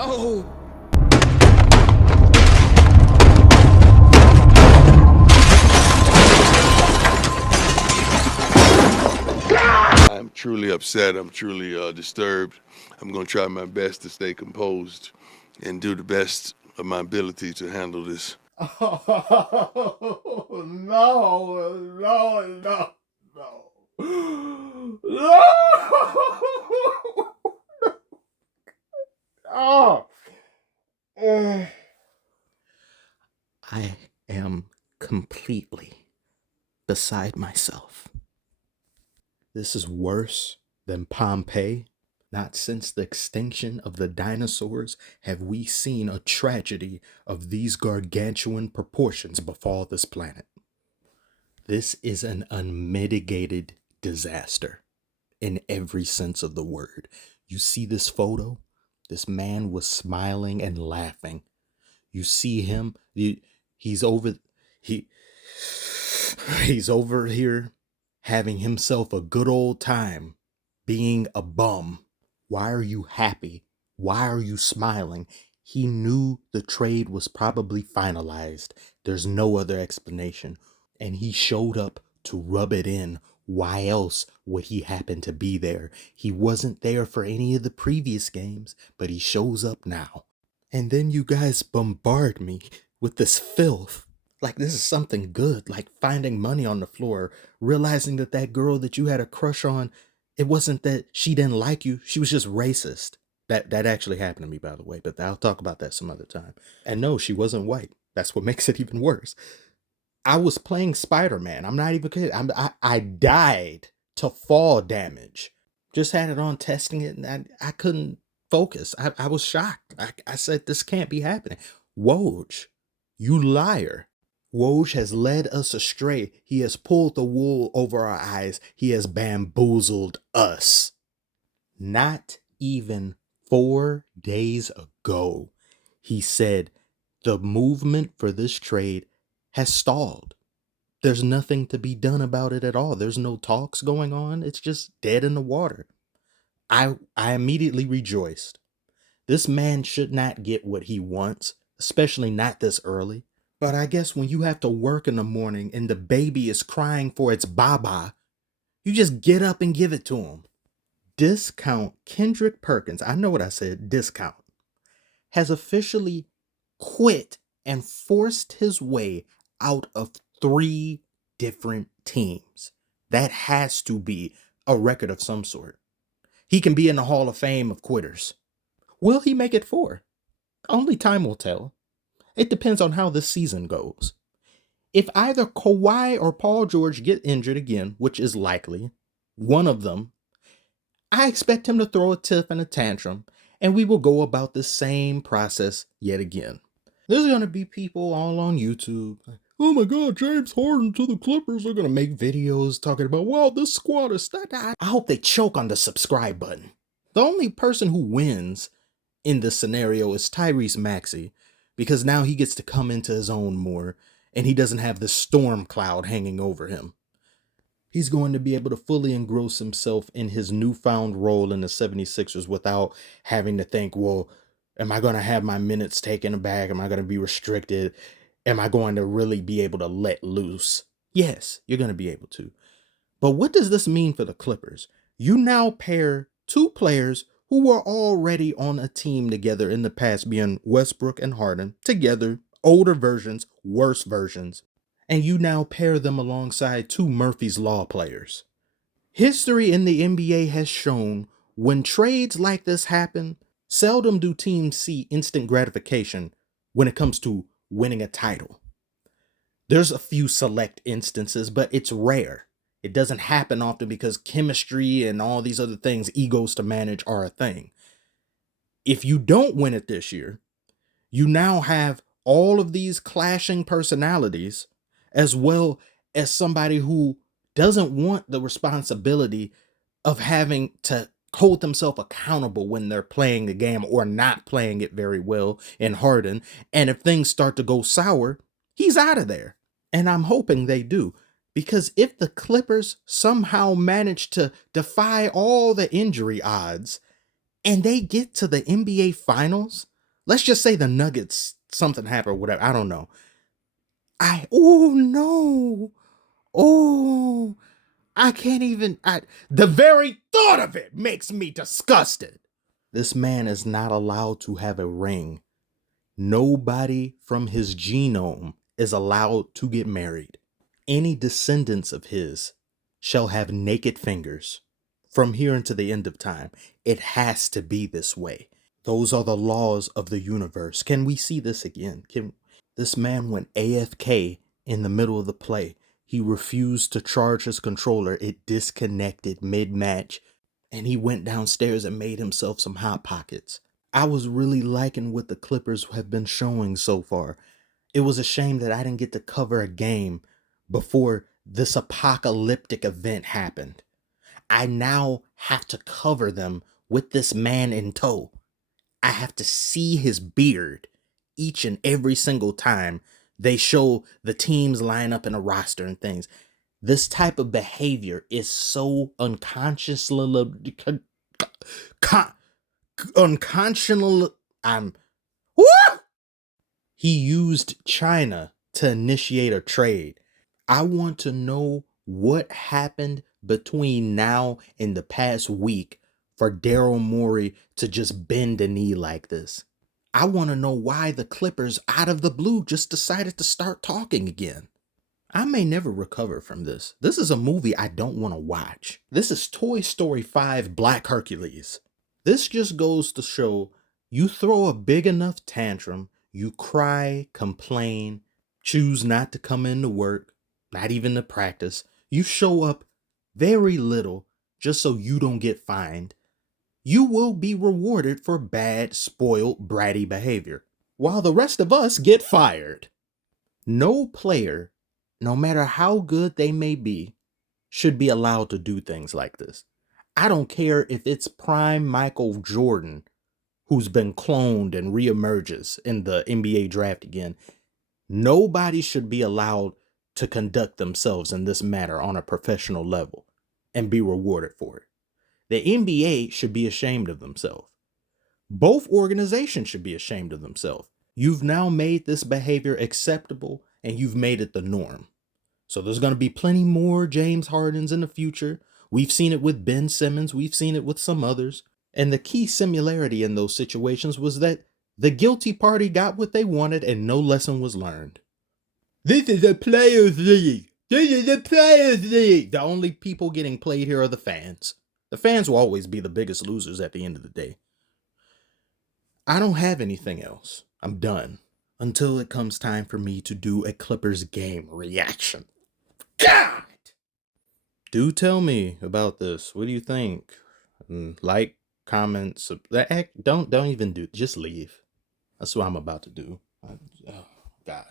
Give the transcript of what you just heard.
No! I'm truly upset. I'm truly disturbed. I'm going to try my best to stay composed and do the best of my ability to handle this. Oh, no, no, no, no. No! Oh. I am completely beside myself. This is worse than Pompeii. Not since the extinction of the dinosaurs have we seen a tragedy of these gargantuan proportions befall this planet. This is an unmitigated disaster in every sense of the word. You see this photo? This man was smiling and laughing. You see him, he's over he's over here having himself a good old time being a bum. Why are you happy? Why are you smiling? He knew the trade was probably finalized. There's no other explanation. And he showed up to rub it in. Why else would he happen to be there? He wasn't there for any of the previous games, but he shows up now. And then you guys bombard me with this filth. Like this is something good, like finding money on the floor, realizing that that girl that you had a crush on, it wasn't that she didn't like you, she was just racist. That actually happened to me, by the way, but I'll talk about that some other time. And no, she wasn't white. That's what makes it even worse. I was playing Spider-Man. I'm not even kidding. I died to fall damage. Just had it on testing it, and I couldn't focus. I was shocked. I said, this can't be happening. Woj, you liar. Woj has led us astray. He has pulled the wool over our eyes. He has bamboozled us. Not even 4 days ago, he said the movement for this trade has stalled. There's nothing to be done about it at all. There's no talks going on. It's just dead in the water. I immediately rejoiced. This man should not get what he wants, especially not this early. But I guess when you have to work in the morning and the baby is crying for its baba, you just get up and give it to him. Discount Kendrick Perkins, I know what I said, discount, has officially quit and forced his way out of 3 different teams. That has to be a record of some sort. He can be in the Hall of Fame of quitters. Will he make it 4? Only time will tell. It depends on how this season goes. If either Kawhi or Paul George get injured again, which is likely, one of them, I expect him to throw a tiff and a tantrum, and we will go about the same process yet again. There's going to be people all on YouTube like, oh my God, James Harden to the Clippers. Are going to make videos talking about, well, this squad is that. I hope they choke on the subscribe button. The only person who wins in this scenario is Tyrese Maxey, because now he gets to come into his own more, and he doesn't have this storm cloud hanging over him. He's going to be able to fully engross himself in his newfound role in the 76ers without having to think, well, am I going to have my minutes taken back? Am I going to be restricted? Am I going to really be able to let loose? Yes, you're going to be able to. But what does this mean for the Clippers? You now pair 2 players who were already on a team together in the past, being Westbrook and Harden, together, older versions, worse versions, and you now pair them alongside 2 Murphy's Law players. History in the NBA has shown when trades like this happen, seldom do teams see instant gratification when it comes to winning a title. There's a few select instances, but it's rare. It doesn't happen often because chemistry and all these other things, egos to manage, are a thing. If you don't win it this year, you now have all of these clashing personalities, as well as somebody who doesn't want the responsibility of having to hold themselves accountable when they're playing the game or not playing it very well in Harden. And if things start to go sour, he's out of there. And I'm hoping they do. Because if the Clippers somehow manage to defy all the injury odds and they get to the NBA Finals, let's just say the Nuggets, something happened or whatever. I don't know. Oh no. Oh, I can't even, the very thought of it makes me disgusted. This man is not allowed to have a ring. Nobody from his genome is allowed to get married. Any descendants of his shall have naked fingers. From here until the end of time, it has to be this way. Those are the laws of the universe. Can we see this again? This man went AFK in the middle of the play. He refused to charge his controller. It disconnected mid-match, and he went downstairs and made himself some Hot Pockets. I was really liking what the Clippers have been showing so far. It was a shame that I didn't get to cover a game before this apocalyptic event happened. I now have to cover them with this man in tow. I have to see his beard each and every single time they show the teams line up in a roster and things. This type of behavior is so unconscionable. He used China to initiate a trade. I want to know what happened between now and the past week for Daryl Morey to just bend a knee like this. I want to know why the Clippers, out of the blue, just decided to start talking again. I may never recover from this. This is a movie I don't want to watch. This is Toy Story 5 Black Hercules. This just goes to show you throw a big enough tantrum, you cry, complain, choose not to come into work, not even to practice. You show up very little just so you don't get fined. You will be rewarded for bad, spoiled, bratty behavior, while the rest of us get fired. No player, no matter how good they may be, should be allowed to do things like this. I don't care if it's prime Michael Jordan, who's been cloned and reemerges in the NBA draft again. Nobody should be allowed to conduct themselves in this manner on a professional level and be rewarded for it. The NBA should be ashamed of themselves. Both organizations should be ashamed of themselves. You've now made this behavior acceptable and you've made it the norm. So there's going to be plenty more James Hardens in the future. We've seen it with Ben Simmons. We've seen it with some others. And the key similarity in those situations was that the guilty party got what they wanted and no lesson was learned. This is a players' league. This is a players' league. The only people getting played here are the fans. The fans will always be the biggest losers at the end of the day. I don't have anything else. I'm done. Until it comes time for me to do a Clippers game reaction. God! Do tell me about this. What do you think? Like, comment, don't even do. Just leave. That's what I'm about to do. Oh, God.